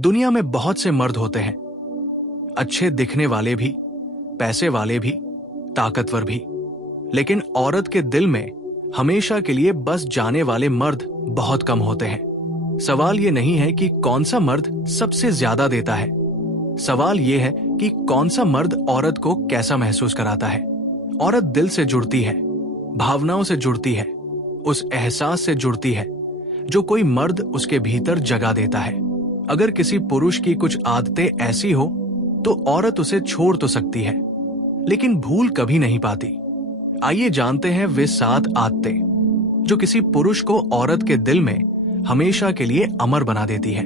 दुनिया में बहुत से मर्द होते हैं, अच्छे दिखने वाले भी, पैसे वाले भी, ताकतवर भी, लेकिन औरत के दिल में हमेशा के लिए बस जाने वाले मर्द बहुत कम होते हैं। सवाल ये नहीं है कि कौन सा मर्द सबसे ज्यादा देता है, सवाल ये है कि कौन सा मर्द औरत को कैसा महसूस कराता है। औरत दिल से जुड़ती है, भावनाओं से जुड़ती है, उस एहसास से जुड़ती है जो कोई मर्द उसके भीतर जगा देता है। अगर किसी पुरुष की कुछ आदतें ऐसी हो तो औरत उसे छोड़ तो सकती है, लेकिन भूल कभी नहीं पाती। आइए जानते हैं वे 7 आदतें जो किसी पुरुष को औरत के दिल में हमेशा के लिए अमर बना देती है।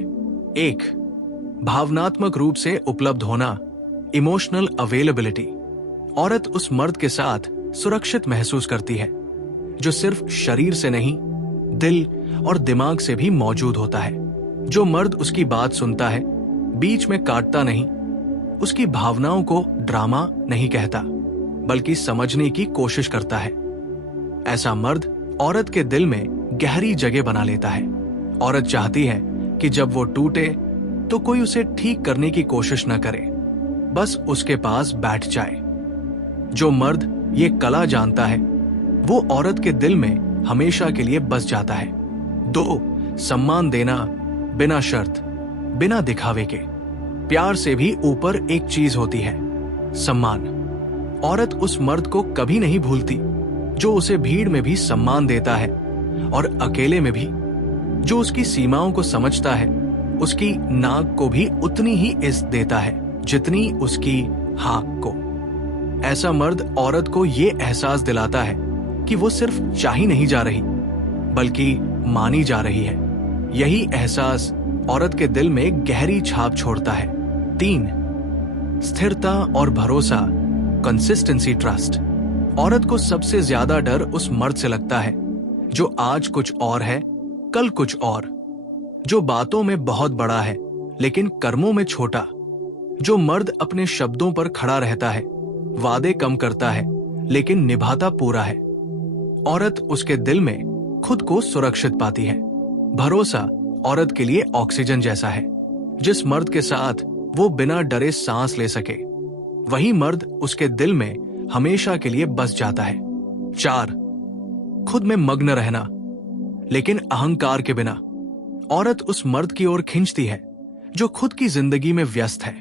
1. भावनात्मक रूप से उपलब्ध होना, इमोशनल अवेलेबिलिटी। औरत उस मर्द के साथ सुरक्षित महसूस करती है जो सिर्फ शरीर से नहीं, दिल और दिमाग से भी मौजूद होता है। जो मर्द उसकी बात सुनता है, बीच में काटता नहीं, उसकी भावनाओं को ड्रामा नहीं कहता, बल्कि समझने की कोशिश करता है, ऐसा मर्द औरत के दिल में गहरी जगह बना लेता है। औरत चाहती है कि जब वो टूटे तो कोई उसे ठीक करने की कोशिश न करे, बस उसके पास बैठ जाए। जो मर्द ये कला जानता है वो औरत के दिल में हमेशा के लिए बस जाता है। 2. सम्मान देना, बिना शर्त, बिना दिखावे के। प्यार से भी ऊपर एक चीज होती है, सम्मान। औरत उस मर्द को कभी नहीं भूलती जो उसे भीड़ में भी सम्मान देता है और अकेले में भी। जो उसकी सीमाओं को समझता है, उसकी नाक को भी उतनी ही इज्जत देता है जितनी उसकी हाक को। ऐसा मर्द औरत को ये एहसास दिलाता है कि वो सिर्फ चाही नहीं जा रही, बल्कि मानी जा रही है। यही एहसास औरत के दिल में गहरी छाप छोड़ता है। 3. स्थिरता और भरोसा, कंसिस्टेंसी, ट्रस्ट। औरत को सबसे ज्यादा डर उस मर्द से लगता है जो आज कुछ और है, कल कुछ और, जो बातों में बहुत बड़ा है लेकिन कर्मों में छोटा, जो मर्द अपने शब्दों पर खड़ा रहता है, वादे कम करता है लेकिन निभाता पूरा है। औरत उसके दिल में खुद को सुरक्षित पाती है। भरोसा औरत के लिए ऑक्सीजन जैसा है। जिस मर्द के साथ वो बिना डरे सांस ले सके, वही मर्द उसके दिल में हमेशा के लिए बस जाता है। 4. खुद में मग्न रहना, लेकिन अहंकार के बिना। औरत उस मर्द की ओर खींचती है जो खुद की जिंदगी में व्यस्त है,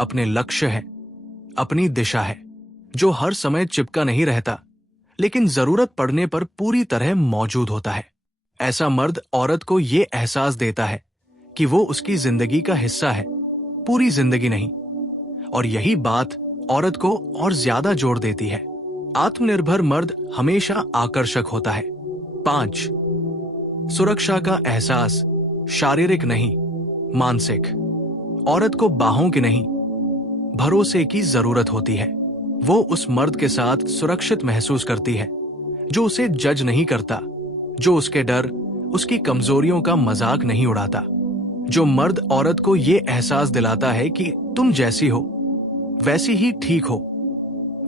अपने लक्ष्य है, अपनी दिशा है, जो हर समय चिपका नहीं रहता लेकिन जरूरत पड़ने पर पूरी तरह मौजूद होता है। ऐसा मर्द औरत को यह एहसास देता है कि वो उसकी जिंदगी का हिस्सा है, पूरी जिंदगी नहीं। और यही बात औरत को और ज्यादा जोड़ देती है। आत्मनिर्भर मर्द हमेशा आकर्षक होता है। 5. सुरक्षा का एहसास, शारीरिक नहीं, मानसिक। औरत को बाहों की नहीं, भरोसे की जरूरत होती है। वो उस मर्द के साथ सुरक्षित महसूस करती है जो उसे जज नहीं करता, जो उसके डर, उसकी कमजोरियों का मजाक नहीं उड़ाता। जो मर्द औरत को ये एहसास दिलाता है कि तुम जैसी हो वैसी ही ठीक हो,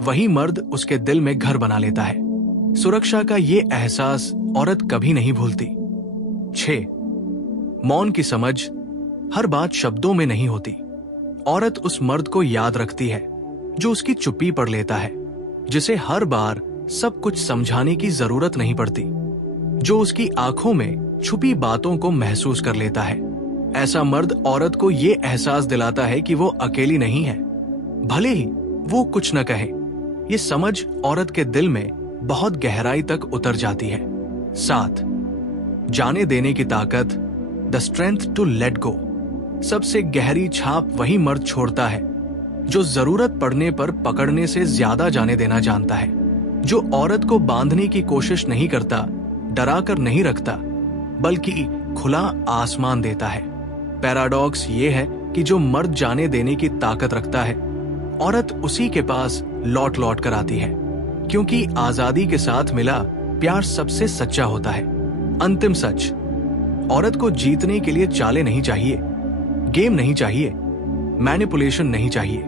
वही मर्द उसके दिल में घर बना लेता है। सुरक्षा का ये एहसास औरत कभी नहीं भूलती। 6. मौन की समझ, हर बात शब्दों में नहीं होती। औरत उस मर्द को याद रखती है जो उसकी चुप्पी पढ़ लेता है, जिसे हर बार सब कुछ समझाने की जरूरत नहीं पड़ती, जो उसकी आंखों में छुपी बातों को महसूस कर लेता है। ऐसा मर्द औरत को ये एहसास दिलाता है कि वो अकेली नहीं है, भले ही वो कुछ न कहे। ये समझ औरत के दिल में बहुत गहराई तक उतर जाती है। 7. जाने देने की ताकत, the strength to let go. सबसे गहरी छाप वही मर्द छोड़ता है जो जरूरत पड़ने पर पकड़ने से ज्यादा जाने देना जानता है, जो औरत को बांधने की कोशिश नहीं करता, डरा कर नहीं रखता, बल्कि खुला आसमान देता है। पैराडॉक्स ये है कि जो मर्द जाने देने की ताकत रखता है, औरत उसी के पास लौट लौट कर आती है, क्योंकि आजादी के साथ मिला प्यार सबसे सच्चा होता है। अंतिम सच, औरत को जीतने के लिए चालें नहीं चाहिए, गेम नहीं चाहिए, मैनिपुलेशन नहीं चाहिए।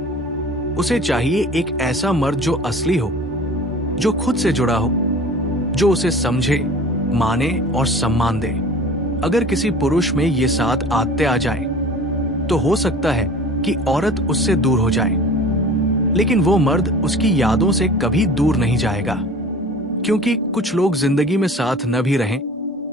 उसे चाहिए एक ऐसा मर्द जो असली हो, जो खुद से जुड़ा हो, जो उसे समझे, माने और सम्मान दे। अगर किसी पुरुष में ये 7 आदतें आ जाएं, तो हो सकता है कि औरत उससे दूर हो जाए, लेकिन वो मर्द उसकी यादों से कभी दूर नहीं जाएगा। क्योंकि कुछ लोग जिंदगी में साथ न भी रहें,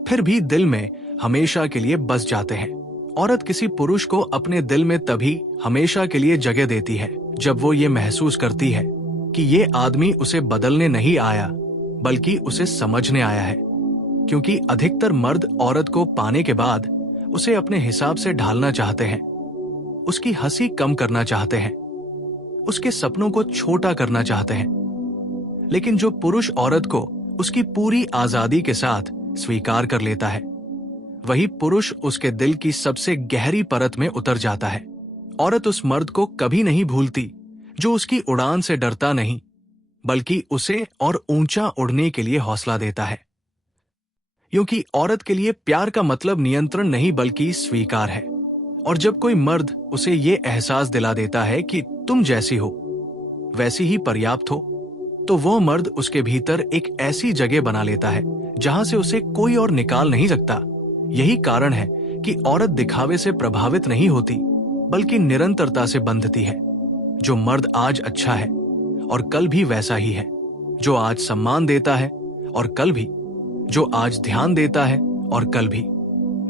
फिर भी दिल में हमेशा के लिए बस जाते हैं। औरत किसी पुरुष को अपने दिल में तभी हमेशा के लिए जगह देती है जब वो ये महसूस करती है कि ये आदमी उसे बदलने नहीं आया, बल्कि उसे समझने आया है। क्योंकि अधिकतर मर्द औरत को पाने के बाद उसे अपने हिसाब से ढालना चाहते हैं, उसकी हंसी कम करना चाहते हैं, उसके सपनों को छोटा करना चाहते हैं। लेकिन जो पुरुष औरत को उसकी पूरी आजादी के साथ स्वीकार कर लेता है, वही पुरुष उसके दिल की सबसे गहरी परत में उतर जाता है। औरत उस मर्द को कभी नहीं भूलती जो उसकी उड़ान से डरता नहीं, बल्कि उसे और ऊंचा उड़ने के लिए हौसला देता है। क्योंकि औरत के लिए प्यार का मतलब नियंत्रण नहीं बल्कि स्वीकार है। और जब कोई मर्द उसे ये एहसास दिला देता है कि तुम जैसी हो वैसी ही पर्याप्त हो, तो वो मर्द उसके भीतर एक ऐसी जगह बना लेता है जहां से उसे कोई और निकाल नहीं सकता। यही कारण है कि औरत दिखावे से प्रभावित नहीं होती, बल्कि निरंतरता से बंधती है। जो मर्द आज अच्छा है और कल भी वैसा ही है, जो आज सम्मान देता है और कल भी, जो आज ध्यान देता है और कल भी,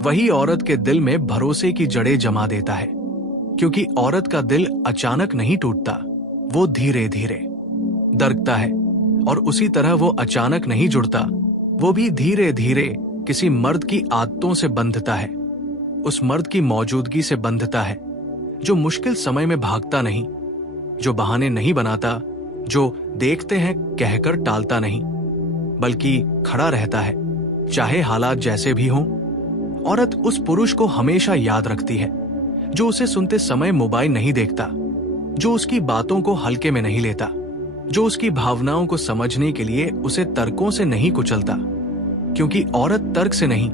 वही औरत के दिल में भरोसे की जड़ें जमा देता है। क्योंकि औरत का दिल अचानक नहीं टूटता, वो धीरे धीरे दरकता है। और उसी तरह वो अचानक नहीं जुड़ता, वो भी धीरे धीरे किसी मर्द की आदतों से बंधता है, उस मर्द की मौजूदगी से बंधता है जो मुश्किल समय में भागता नहीं, जो बहाने नहीं बनाता, जो देखते हैं कहकर टालता नहीं, बल्कि खड़ा रहता है चाहे हालात जैसे भी हों। औरत उस पुरुष को हमेशा याद रखती है जो उसे सुनते समय मोबाइल नहीं देखता, जो उसकी बातों को हल्के में नहीं लेता, जो उसकी भावनाओं को समझने के लिए उसे तर्कों से नहीं कुचलता। क्योंकि औरत तर्क से नहीं,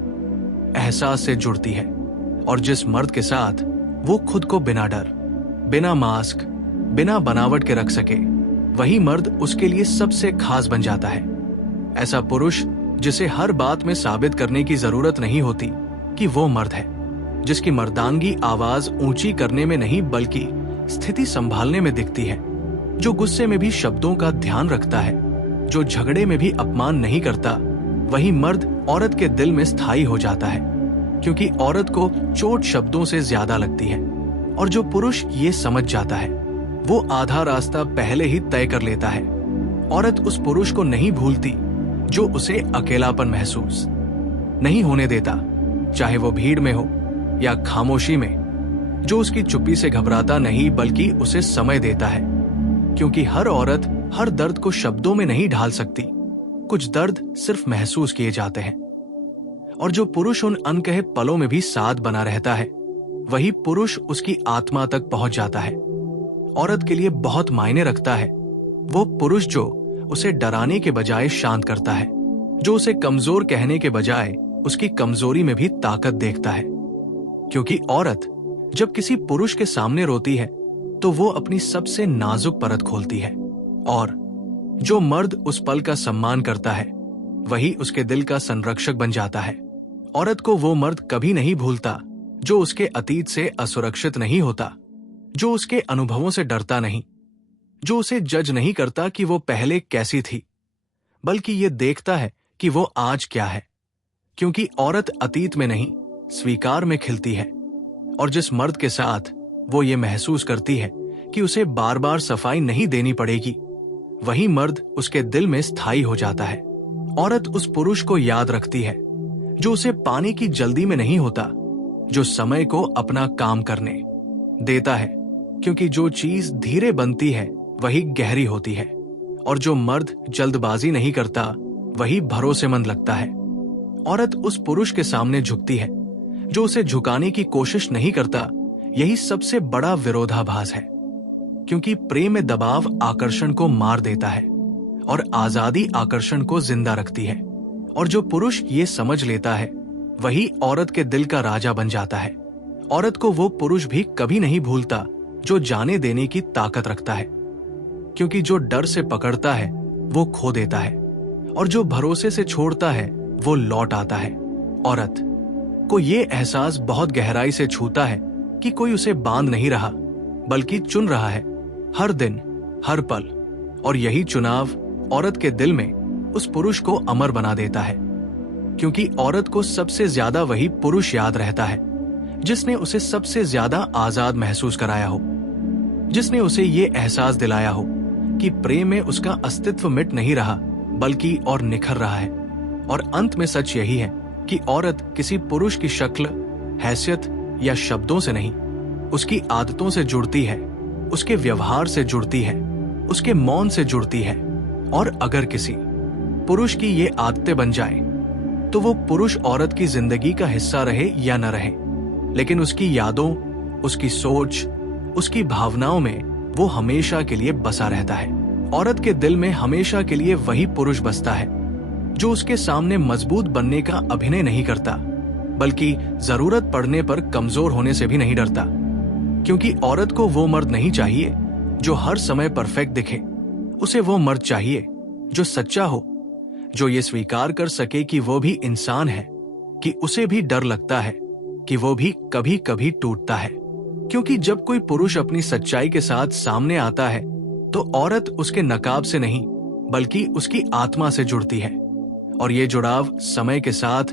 एहसास से जुड़ती है। और जिस मर्द के साथ वो खुद को बिना डर, बिना मास्क, बिना बनावट के रख सके, वही मर्द उसके लिए सबसे खास बन जाता है। ऐसा पुरुष जिसे हर बात में साबित करने की जरूरत नहीं होती कि वो मर्द है, जिसकी मर्दानगी आवाज ऊंची करने में नहीं बल्कि स्थिति संभालने में दिखती है, जो गुस्से में भी शब्दों का ध्यान रखता है, जो झगड़े में भी अपमान नहीं करता, वही मर्द औरत के दिल में स्थायी हो जाता है। क्योंकि औरत को चोट शब्दों से ज्यादा लगती है। और जो पुरुष ये समझ जाता है, वो आधा रास्ता पहले ही तय कर लेता है। औरत उस पुरुष को नहीं भूलती जो उसे अकेलापन महसूस नहीं होने देता, चाहे वो भीड़ में हो या खामोशी में, जो उसकी चुप्पी से घबराता नहीं बल्कि उसे समय देता है। क्योंकि हर औरत हर दर्द को शब्दों में नहीं ढाल सकती, कुछ दर्द सिर्फ महसूस किए जाते हैं। और जो पुरुष उन अनकहे पलों में भी साथ बना रहता है, वही पुरुष उसकी आत्मा तक पहुंच जाता है। औरत के लिए बहुत मायने रखता है वो पुरुष जो उसे डराने के बजाय शांत करता है, जो उसे कमजोर कहने के बजाय उसकी कमजोरी में भी ताकत देखता है। क्योंकि औरत जब किसी पुरुष के सामने रोती है तो वो अपनी सबसे नाजुक परत खोलती है। और जो मर्द उस पल का सम्मान करता है, वही उसके दिल का संरक्षक बन जाता है। औरत को वो मर्द कभी नहीं भूलता जो उसके अतीत से असुरक्षित नहीं होता, जो उसके अनुभवों से डरता नहीं, जो उसे जज नहीं करता कि वो पहले कैसी थी, बल्कि ये देखता है कि वो आज क्या है। क्योंकि औरत अतीत में नहीं, स्वीकार में खिलती है। और जिस मर्द के साथ वो ये महसूस करती है कि उसे बार बार सफाई नहीं देनी पड़ेगी, वही मर्द उसके दिल में स्थायी हो जाता है। औरत उस पुरुष को याद रखती है जो उसे पाने की जल्दी में नहीं होता, जो समय को अपना काम करने देता है। क्योंकि जो चीज धीरे बनती है वही गहरी होती है। और जो मर्द जल्दबाजी नहीं करता वही भरोसेमंद लगता है। औरत उस पुरुष के सामने झुकती है जो उसे झुकाने की कोशिश नहीं करता। यही सबसे बड़ा विरोधाभास है। क्योंकि प्रेम में दबाव आकर्षण को मार देता है और आजादी आकर्षण को जिंदा रखती है। और जो पुरुष ये समझ लेता है, वही औरत के दिल का राजा बन जाता है। औरत को वो पुरुष भी कभी नहीं भूलता जो जाने देने की ताकत रखता है। क्योंकि जो डर से पकड़ता है वो खो देता है, और जो भरोसे से छोड़ता है वो लौट आता है। औरत को ये एहसास बहुत गहराई से छूता है कि कोई उसे बांध नहीं रहा, बल्कि चुन रहा है, हर दिन, हर पल। और यही चुनाव औरत के दिल में उस पुरुष को अमर बना देता है, क्योंकि औरत को सबसे ज्यादा वही पुरुष याद रहता है जिसने उसे सबसे ज्यादा आजाद महसूस कराया हो, जिसने उसे ये एहसास दिलाया हो कि प्रेम में उसका अस्तित्व मिट नहीं रहा, बल्कि और निखर रहा है। और अंत में सच यही है कि औरत किसी पुरुष की शक्ल, हैसियत या शब्दों से नहीं, उसकी आदतों से जुड़ती है, उसके व्यवहार से जुड़ती है, उसके मौन से जुड़ती है। और अगर किसी पुरुष की ये आदतें बन जाएं, तो वो पुरुष औरत की जिंदगी का हिस्सा रहे या न रहे, लेकिन उसकी यादों, उसकी सोच, उसकी भावनाओं में वो हमेशा के लिए बसा रहता है। औरत के दिल में हमेशा के लिए वही पुरुष बसता है जो उसके सामने मजबूत बनने का अभिनय नहीं करता, बल्कि जरूरत पड़ने पर कमजोर होने से भी नहीं डरता। क्योंकि औरत को वो मर्द नहीं चाहिए जो हर समय परफेक्ट दिखे, उसे वो मर्द चाहिए जो सच्चा हो, जो ये स्वीकार कर सके कि वो भी इंसान है, कि उसे भी डर लगता है, कि वो भी कभी कभी टूटता है। क्योंकि जब कोई पुरुष अपनी सच्चाई के साथ सामने आता है, तो औरत उसके नकाब से नहीं, बल्कि उसकी आत्मा से जुड़ती है। और ये जुड़ाव समय के साथ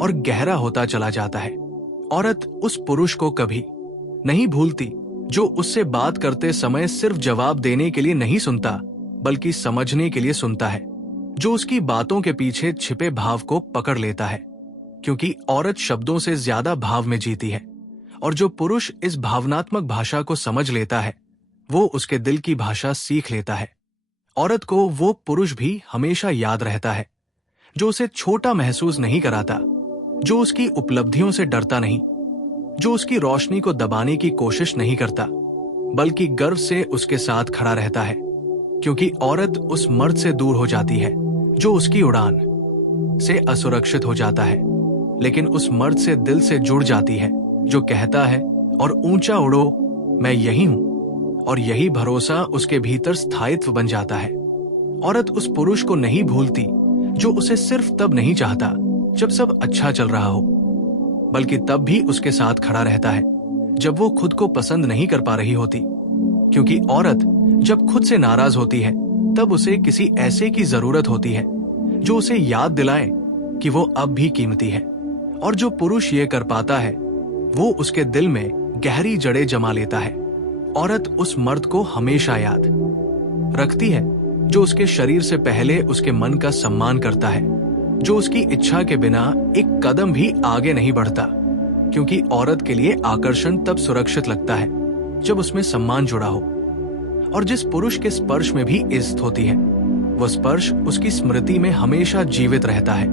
और गहरा होता चला जाता है। औरत उस पुरुष को कभी नहीं भूलती जो उससे बात करते समय सिर्फ जवाब देने के लिए नहीं सुनता, बल्कि समझने के लिए सुनता है, जो उसकी बातों के पीछे छिपे भाव को पकड़ लेता है। क्योंकि औरत शब्दों से ज्यादा भाव में जीती है, और जो पुरुष इस भावनात्मक भाषा को समझ लेता है, वो उसके दिल की भाषा सीख लेता है। औरत को वो पुरुष भी हमेशा याद रहता है जो उसे छोटा महसूस नहीं कराता, जो उसकी उपलब्धियों से डरता नहीं, जो उसकी रोशनी को दबाने की कोशिश नहीं करता, बल्कि गर्व से उसके साथ खड़ा रहता है। क्योंकि औरत उस मर्द से दूर हो जाती है जो उसकी उड़ान से असुरक्षित हो जाता है, लेकिन उस मर्द से दिल से जुड़ जाती है जो कहता है, और ऊंचा उड़ो, मैं यही हूं। और यही भरोसा उसके भीतर स्थायित्व बन जाता है। औरत उस पुरुष को नहीं भूलती जो उसे सिर्फ तब नहीं चाहता जब सब अच्छा चल रहा हो, बल्कि तब भी उसके साथ खड़ा रहता है जब वो खुद को पसंद नहीं कर पा रही होती। क्योंकि औरत जब खुद से नाराज होती है, तब उसे किसी ऐसे की जरूरत होती है जो उसे याद दिलाए कि वो अब भी कीमती है। और जो पुरुष ये कर पाता है, वो उसके दिल में गहरी जड़ें जमा लेता है। औरत उस मर्द को हमेशा याद रखती है जो उसके शरीर से पहले उसके मन का सम्मान करता है, जो उसकी इच्छा के बिना एक कदम भी आगे नहीं बढ़ता। क्योंकि औरत के लिए आकर्षण तब सुरक्षित लगता है जब उसमें सम्मान जुड़ा हो। और जिस पुरुष के स्पर्श में भी इज्जत होती है, वो स्पर्श उसकी स्मृति में हमेशा जीवित रहता है।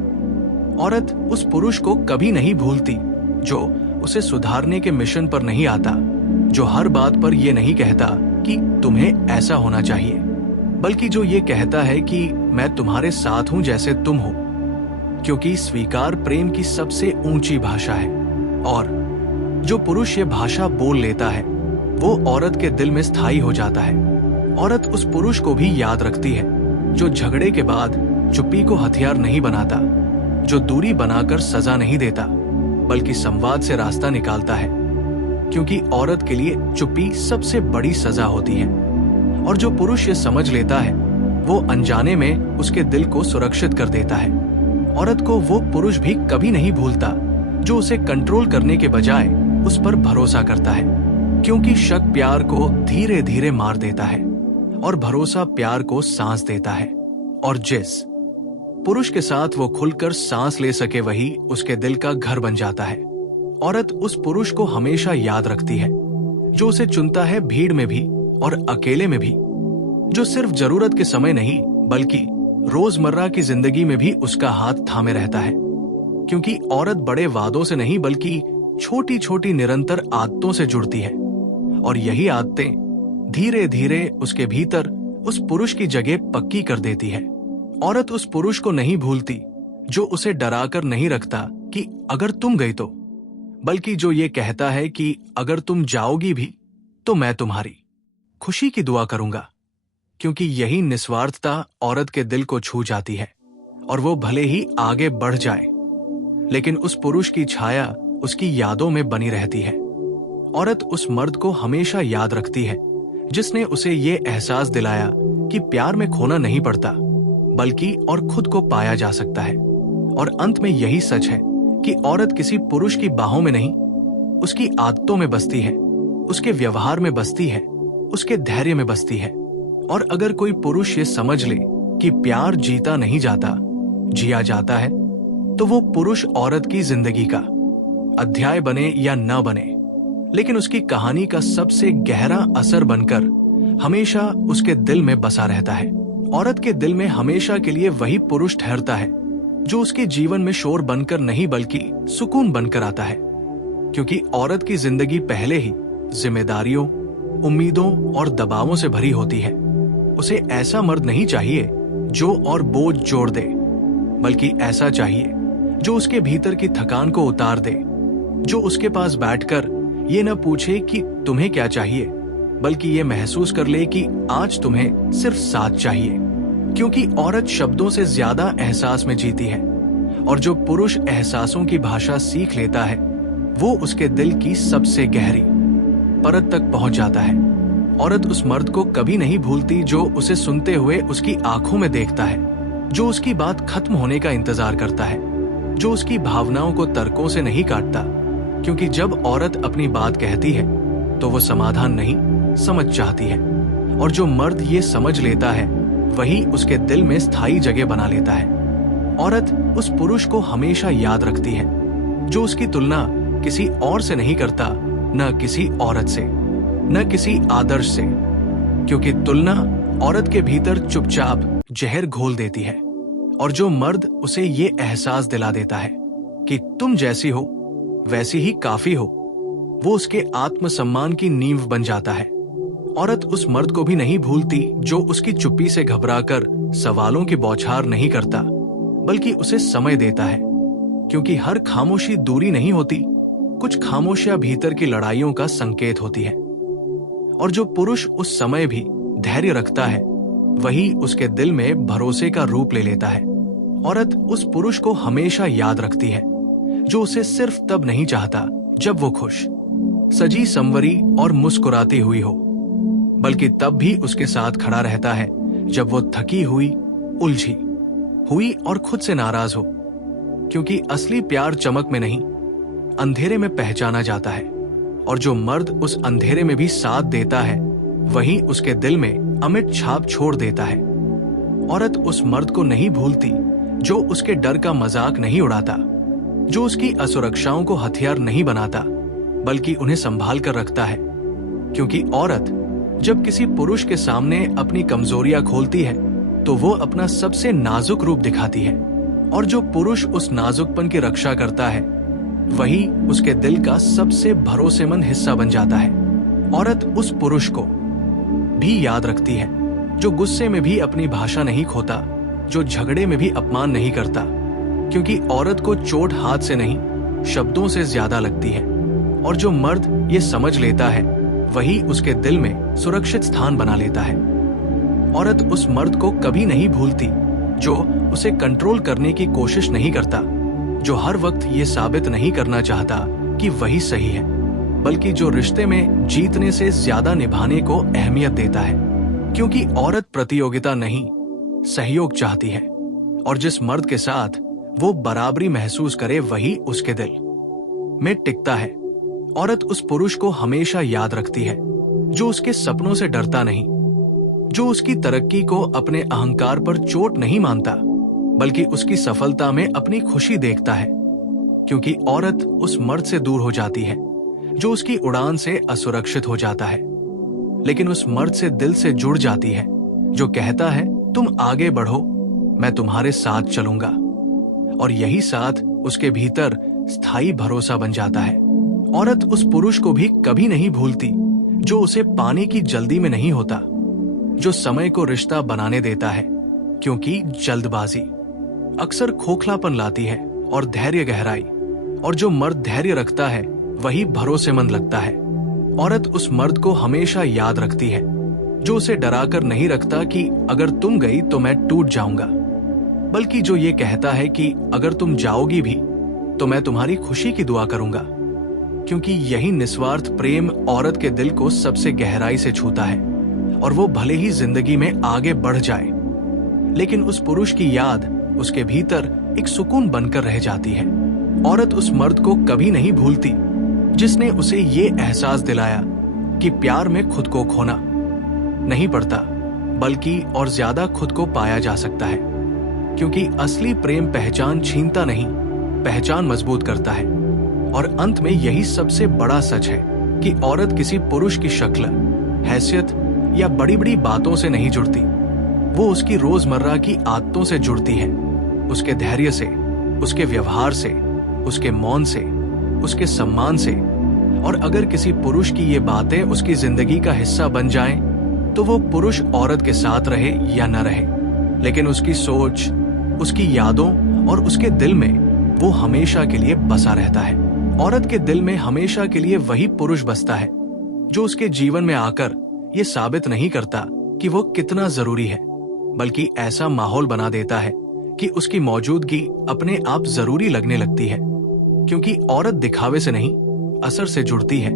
औरत उस पुरुष को कभी नहीं भूलती जो उसे सुधारने के मिशन पर नहीं आता, जो हर बात पर यह नहीं कहता कि तुम्हें ऐसा होना चाहिए, बल्कि जो ये कहता है कि मैं तुम्हारे साथ हूं जैसे तुम हो। क्योंकि स्वीकार प्रेम की सबसे ऊंची भाषा है, और जो पुरुष ये भाषा बोल लेता है, वो औरत के दिल में स्थायी हो जाता है। औरत उस पुरुष को भी याद रखती है जो झगड़े के बाद चुप्पी को हथियार नहीं बनाता, जो दूरी बनाकर सजा नहीं देता, बल्कि संवाद से रास्ता निकालता है। क्योंकि औरत के लिए चुप्पी सबसे बड़ी सजा होती है। और जो पुरुष ये समझ लेता है, वो अनजाने में उसके दिल को सुरक्षित कर देता है। औरत को वो पुरुष भी कभी नहीं भूलता जो उसे कंट्रोल करने के बजाय उस पर भरोसा करता है। क्योंकि शक प्यार को धीरे धीरे मार देता है, और भरोसा प्यार को सांस देता है। और जिस पुरुष के साथ वो खुलकर सांस ले सके, वही उसके दिल का घर बन जाता है। औरत उस पुरुष को हमेशा याद रखती है जो उसे चुनता है भीड़ में भी और अकेले में भी, जो सिर्फ जरूरत के समय नहीं, बल्कि रोजमर्रा की जिंदगी में भी उसका हाथ थामे रहता है। क्योंकि औरत बड़े वादों से नहीं, बल्कि छोटी छोटी निरंतर आदतों से जुड़ती है, और यही आदतें धीरे धीरे उसके भीतर उस पुरुष की जगह पक्की कर देती है। औरत उस पुरुष को नहीं भूलती जो उसे डराकर नहीं रखता कि अगर तुम गई तो, बल्कि जो ये कहता है कि अगर तुम जाओगी भी तो मैं तुम्हारी खुशी की दुआ करूंगा। क्योंकि यही निस्वार्थता औरत के दिल को छू जाती है, और वो भले ही आगे बढ़ जाए, लेकिन उस पुरुष की छाया उसकी यादों में बनी रहती है। औरत उस मर्द को हमेशा याद रखती है जिसने उसे ये एहसास दिलाया कि प्यार में खोना नहीं पड़ता, बल्कि और खुद को पाया जा सकता है। और अंत में यही सच है कि औरत किसी पुरुष की बाहों में नहीं, उसकी आदतों में बसती है, उसके व्यवहार में बसती है, उसके धैर्य में बसती है। और अगर कोई पुरुष ये समझ ले कि प्यार जीता नहीं जाता, जिया जाता है, तो वो पुरुष औरत की जिंदगी का अध्याय बने या न बने, लेकिन उसकी कहानी का सबसे गहरा असर बनकर हमेशा उसके दिल में बसा रहता है। औरत के दिल में हमेशा के लिए वही पुरुष ठहरता है जो उसके जीवन में शोर बनकर नहीं बल्कि सुकून बनकर आता है, क्योंकि औरत की जिंदगी पहले ही जिम्मेदारियों, उम्मीदों और दबावों से भरी होती है। उसे ऐसा मर्द नहीं चाहिए जो और बोझ जोड़ दे, बल्कि ऐसा चाहिए जो उसके भीतर की थकान को उतार दे, जो उसके पास बैठकर ये न पूछे कि तुम्हें क्या चाहिए, बल्कि ये महसूस कर ले कि आज तुम्हें सिर्फ साथ चाहिए। क्योंकि औरत शब्दों से ज्यादा एहसास में जीती है, और जो पुरुष एहसासों की भाषा सीख लेता है वो उसके दिल की सबसे गहरी परत तक पहुंच जाता है। औरत उस मर्द को कभी नहीं भूलती जो उसे सुनते हुए उसकी आंखों में देखता है, जो उसकी बात खत्म होने का इंतजार करता है, जो उसकी भावनाओं को तर्कों से नहीं काटता, क्योंकि जब औरत अपनी बात कहती है तो वो समाधान नहीं, समझ चाहती है। और जो मर्द ये समझ लेता है वही उसके दिल में स्थायी जगह बना लेता है। औरत उस पुरुष को हमेशा याद रखती है जो उसकी तुलना किसी और से नहीं करता, न किसी औरत से, न किसी आदर्श से, क्योंकि तुलना औरत के भीतर चुपचाप जहर घोल देती है। और जो मर्द उसे ये एहसास दिला देता है कि तुम जैसी हो वैसी ही काफी हो, वो उसके आत्मसम्मान की नींव बन जाता है। औरत उस मर्द को भी नहीं भूलती जो उसकी चुप्पी से घबराकर सवालों की बौछार नहीं करता, बल्कि उसे समय देता है, क्योंकि हर खामोशी दूरी नहीं होती, कुछ खामोशियां भीतर की लड़ाइयों का संकेत होती है। और जो पुरुष उस समय भी धैर्य रखता है वही उसके दिल में भरोसे का रूप ले लेता है। औरत उस पुरुष को हमेशा याद रखती है जो उसे सिर्फ तब नहीं चाहता जब वो खुश, सजी संवरी और मुस्कुराती हुई हो, बल्कि तब भी उसके साथ खड़ा रहता है जब वो थकी हुई, उलझी हुई और खुद से नाराज हो। क्योंकि असली प्यार चमक में नहीं, अंधेरे में पहचाना जाता है। और जो मर्द उस अंधेरे में भी साथ देता है वही उसके दिल में अमिट छाप छोड़ देता है। औरत उस मर्द को नहीं भूलती जो उसके डर का मजाक नहीं उड़ाता, जो उसकी असुरक्षाओं को हथियार नहीं बनाता, बल्कि उन्हें संभाल कर रखता है। क्योंकि औरत जब किसी पुरुष के सामने अपनी कमजोरियां खोलती है तो वो अपना सबसे नाजुक रूप दिखाती है, और जो पुरुष उस नाजुकपन की रक्षा करता है वही उसके दिल का सबसे भरोसेमंद हिस्सा बन जाता है। औरत उस पुरुष को भी याद रखती है जो गुस्से में भी अपनी भाषा नहीं खोता, जो झगड़े में भी अपमान नहीं करता, क्योंकि औरत को चोट हाथ से नहीं शब्दों से ज्यादा लगती है। और जो मर्द ये समझ लेता है वही उसके दिल में सुरक्षित स्थान बना लेता है। औरत उस मर्द को कभी नहीं भूलती जो उसे कंट्रोल करने की कोशिश नहीं करता, जो हर वक्त ये साबित नहीं करना चाहता कि वही सही है, बल्कि जो रिश्ते में जीतने से ज्यादा निभाने को अहमियत देता है। क्योंकि औरत प्रतियोगिता नहीं, सहयोग चाहती है, और जिस मर्द के साथ वो बराबरी महसूस करे वही उसके दिल में टिकता है। औरत उस पुरुष को हमेशा याद रखती है जो उसके सपनों से डरता नहीं, जो उसकी तरक्की को अपने अहंकार पर चोट नहीं मानता, बल्कि उसकी सफलता में अपनी खुशी देखता है। क्योंकि औरत उस मर्द से दूर हो जाती है जो उसकी उड़ान से असुरक्षित हो जाता है, लेकिन उस मर्द से दिल से जुड़ जाती है जो कहता है तुम आगे बढ़ो, मैं तुम्हारे साथ चलूंगा। और यही साथ उसके भीतर स्थायी भरोसा बन जाता है। औरत उस पुरुष को भी कभी नहीं भूलती जो उसे पाने की जल्दी में नहीं होता, जो समय को रिश्ता बनाने देता है, क्योंकि जल्दबाजी अक्सर खोखलापन लाती है और धैर्य गहराई। और जो मर्द धैर्य रखता है वही भरोसेमंद लगता है। औरत उस मर्द को हमेशा याद रखती है जो उसे डराकर नहीं रखता कि अगर तुम गई तो मैं टूट जाऊंगा, बल्कि जो ये कहता है कि अगर तुम जाओगी भी तो मैं तुम्हारी खुशी की दुआ करूंगा। क्योंकि यही निस्वार्थ प्रेम औरत के दिल को सबसे गहराई से छूता है और वो भले ही जिंदगी में आगे बढ़ जाए, लेकिन उस पुरुष की याद उसके भीतर एक सुकून बनकर रह जाती है। औरत उस मर्द को कभी नहीं भूलती जिसने उसे ये एहसास दिलाया कि प्यार में खुद को खोना नहीं पड़ता, बल्कि और ज्यादा खुद को पाया जा सकता है। क्योंकि असली प्रेम पहचान छीनता नहीं, पहचान मजबूत करता है। और अंत में यही सबसे बड़ा सच है कि औरत किसी पुरुष की शक्ल, हैसियत या बड़ी बड़ी बातों से नहीं जुड़ती। वो उसकी रोजमर्रा की आदतों से जुड़ती है, उसके धैर्य से, उसके व्यवहार से, उसके मौन से, उसके सम्मान से। और अगर किसी पुरुष की ये बातें उसकी जिंदगी का हिस्सा बन जाएं, तो वो पुरुष औरत के साथ रहे या न रहे, लेकिन उसकी सोच, उसकी यादों और उसके दिल में वो हमेशा के लिए बसा रहता है। औरत के दिल में हमेशा के लिए वही पुरुष बसता है जो उसके जीवन में आकर ये साबित नहीं करता कि वो कितना जरूरी है, बल्कि ऐसा माहौल बना देता है कि उसकी मौजूदगी अपने आप जरूरी लगने लगती है। क्योंकि औरत दिखावे से नहीं, असर से जुड़ती है।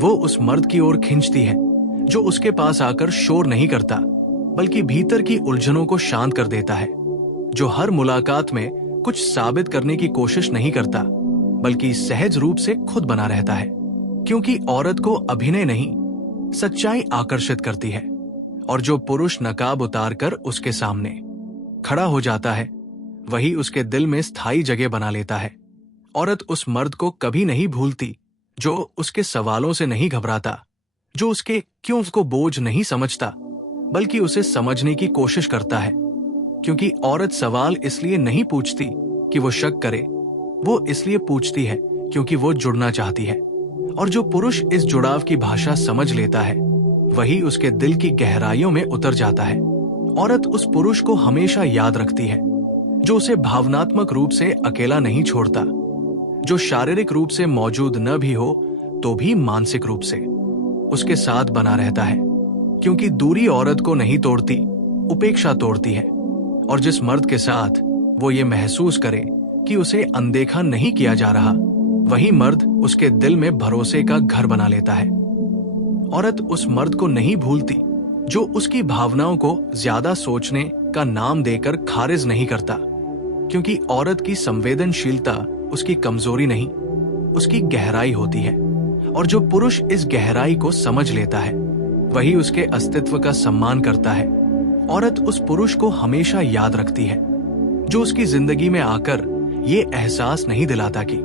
वो उस मर्द की ओर खींचती है जो उसके पास आकर शोर नहीं करता, बल्कि भीतर की उलझनों को शांत कर देता है, जो हर मुलाकात में कुछ साबित करने की कोशिश नहीं करता, बल्कि सहज रूप से खुद बना रहता है। क्योंकि औरत को अभिनय नहीं, सच्चाई आकर्षित करती है, और जो पुरुष नकाब उतारकर उसके सामने खड़ा हो जाता है, वही उसके दिल में स्थायी जगह बना लेता है। औरत उस मर्द को कभी नहीं भूलती जो उसके सवालों से नहीं घबराता, जो उसके क्यों को बोझ नहीं समझता, बल्कि उसे समझने की कोशिश करता है। क्योंकि औरत सवाल इसलिए नहीं पूछती कि वो शक करे, वो इसलिए पूछती है क्योंकि वो जुड़ना चाहती है। और जो पुरुष इस जुड़ाव की भाषा समझ लेता है, वही उसके दिल की गहराइयों में उतर जाता है। औरत उस पुरुष को हमेशा याद रखती है जो उसे भावनात्मक रूप से अकेला नहीं छोड़ता, जो शारीरिक रूप से मौजूद न भी हो तो भी मानसिक रूप से उसके साथ बना रहता है। क्योंकि दूरी औरत को नहीं तोड़ती, उपेक्षा तोड़ती है। और जिस मर्द के साथ वो ये महसूस करे कि उसे अनदेखा नहीं किया जा रहा, वही मर्द उसके दिल में भरोसे का घर बना लेता है। औरत उस मर्द को नहीं भूलती जो उसकी भावनाओं को ज्यादा सोचने का नाम देकर खारिज नहीं करता। क्योंकि औरत की संवेदनशीलता उसकी कमजोरी नहीं, उसकी गहराई होती है। और जो पुरुष इस गहराई को समझ लेता है, वही उसके अस्तित्व का सम्मान करता है। औरत उस पुरुष को हमेशा याद रखती है जो उसकी जिंदगी में आकर ये एहसास नहीं दिलाता कि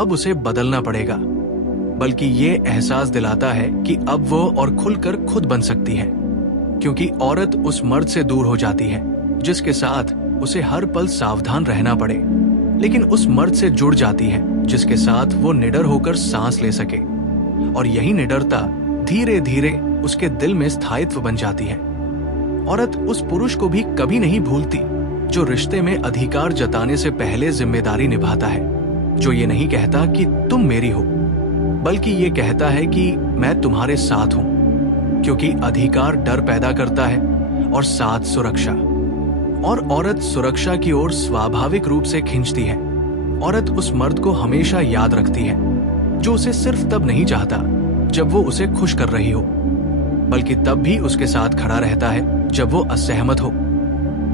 अब उसे बदलना पड़ेगा, बल्कि ये एहसास दिलाता है कि अब वो और खुलकर खुद बन सकती है। क्योंकि औरत उस मर्द से दूर हो जाती है जिसके साथ उसे हर पल सावधान रहना पड़े, लेकिन उस मर्द से जुड़ जाती है जिसके साथ वो निडर होकर सांस ले सके। और यही निडरता धीरे धीरे उसके दिल में स्थायित्व बन जाती है। औरत उस पुरुष को भी कभी नहीं भूलती जो रिश्ते में अधिकार जताने से पहले जिम्मेदारी निभाता है, जो ये नहीं कहता कि तुम मेरी हो, बल्कि ये कहता है कि मैं तुम्हारे साथ हूं। क्योंकि अधिकार डर पैदा करता है और साथ सुरक्षा। और औरत सुरक्षा की ओर स्वाभाविक रूप से खींचती है। औरत उस मर्द को हमेशा याद रखती है जो उसे सिर्फ तब नहीं चाहता जब वो उसे खुश कर रही हो, बल्कि तब भी उसके साथ खड़ा रहता है जब वो असहमत हो,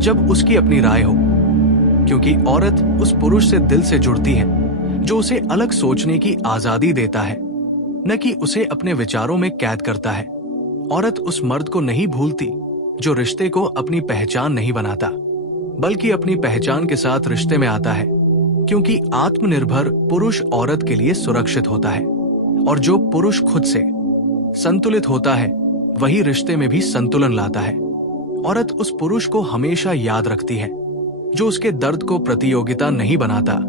जब उसकी अपनी राय हो। क्योंकि औरत उस पुरुष से दिल से जुड़ती है जो उसे अलग सोचने की आजादी देता है, न कि उसे अपने विचारों में कैद करता है। औरत उस मर्द को नहीं भूलती जो रिश्ते को अपनी पहचान नहीं बनाता, बल्कि अपनी पहचान के साथ रिश्ते में आता है। क्योंकि आत्मनिर्भर पुरुष औरत के लिए सुरक्षित होता है, और जो पुरुष खुद से संतुलित होता है वही रिश्ते में भी संतुलन लाता है। औरत उस पुरुष को हमेशा याद रखती है जो उसके दर्द को प्रतियोगिता नहीं बनाता,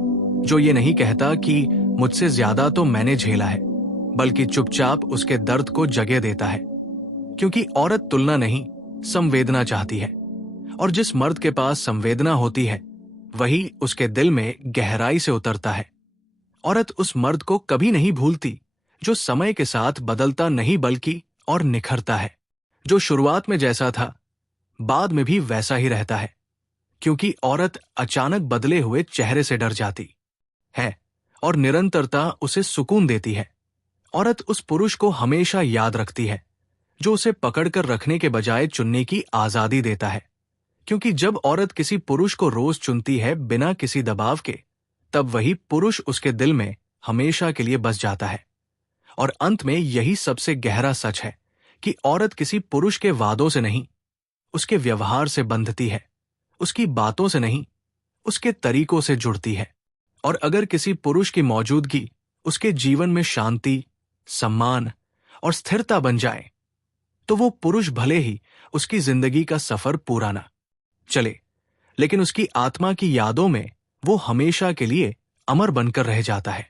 जो ये नहीं कहता कि मुझसे ज्यादा तो मैंने झेला है, बल्कि चुपचाप उसके दर्द को जगह देता है। क्योंकि औरत तुलना नहीं, संवेदना चाहती है, और जिस मर्द के पास संवेदना होती है वही उसके दिल में गहराई से उतरता है। औरत उस मर्द को कभी नहीं भूलती जो समय के साथ बदलता नहीं बल्कि और निखरता है, जो शुरुआत में जैसा था बाद में भी वैसा ही रहता है। क्योंकि औरत अचानक बदले हुए चेहरे से डर जाती है और निरंतरता उसे सुकून देती है। औरत उस पुरुष को हमेशा याद रखती है जो उसे पकड़कर रखने के बजाय चुनने की आजादी देता है, क्योंकि जब औरत किसी पुरुष को रोज चुनती है बिना किसी दबाव के, तब वही पुरुष उसके दिल में हमेशा के लिए बस जाता है। और अंत में यही सबसे गहरा सच है कि औरत किसी पुरुष के वादों से नहीं, उसके व्यवहार से बंधती है, उसकी बातों से नहीं, उसके तरीकों से जुड़ती है। और अगर किसी पुरुष की मौजूदगी उसके जीवन में शांति, सम्मान और स्थिरता बन जाए, तो वो पुरुष भले ही उसकी जिंदगी का सफर पूरा ना चले, लेकिन उसकी आत्मा की यादों में वो हमेशा के लिए अमर बनकर रह जाता है।